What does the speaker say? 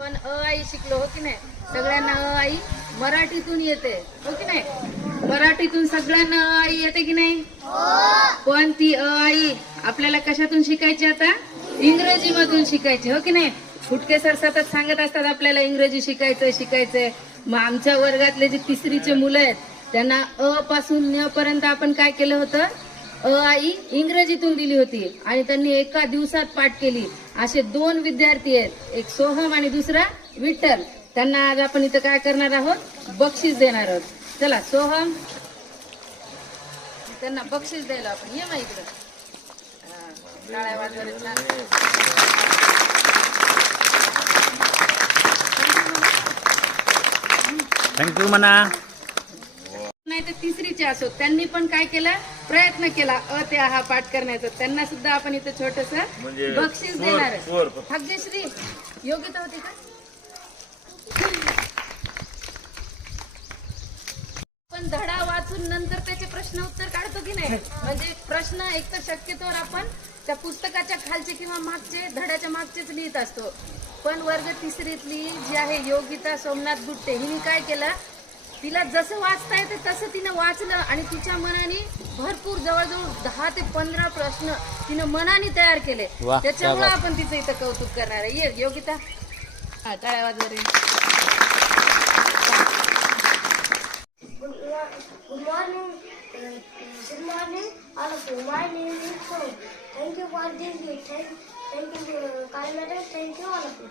पण आई शिकलो हो की नाही. सगळ्यांना आई मराठीतून येते हो की नाही. मराठीतून सगळ्यांना आई येते की नाही. पण ती आई आपल्याला कशातून शिकायची आता. इंग्रजी मधून शिकायची हो की नाही. फुटके सर सतत सांगत असतात आपल्याला इंग्रजी शिकायचंय. मग आमच्या वर्गातले जे तिसरीचे मुलं आहेत त्यांना अ पासून न्य पर्यंत आपण काय केलं होतं. आई इंग्रजीतून दिली होती आणि त्यांनी एका दिवसात पाठ केली. असे 2 विद्यार्थी आहेत, एक सोहम आणि दुसरा विठ्ठल. त्यांना आज आपण इथं काय करणार आहोत, बक्षीस देणार आहोत. चला सोहम, त्यांना बक्षीस द्यायला आपण ये मा इकडं. टाळ्या वाजवायला. थँक्यू म्हणा. नाही तर तिसरीचे असो, त्यांनी पण काय केलं, प्रयत्न केला अ ते हा पाठ करण्याचा. त्यांना सुद्धा आपण इथं छोटस बक्षीस देणार आहे. भाग्यश्री योग्यता होती का. पण धडा वाचून नंतर त्याचे प्रश्न उत्तर काढतो की नाही. म्हणजे प्रश्न एक तर शक्यतोवर आपण त्या पुस्तकाच्या खालचे किंवा मागचे धड्याच्या मागचेच लिहित असतो. पण वर्ग तिसरीतली जी आहे योगिता सोमनाथ गुट्टे, हिने काय केलं, तिला जसं वाचता येतं तसं तिनं वाचलं आणि तिच्या मनाने भरपूर जवळजवळ 10 ते 15 प्रश्न तिनं मनाने तयार केले. त्याच्यामुळे आपण तिचं इथं कौतुक करणार आहे. ये योगिता, टाळ्या वाजवा. Good morning, all of you. My name is Soham. Thank you for this gift. Thank you, Kali Madam. Thank you, all of you.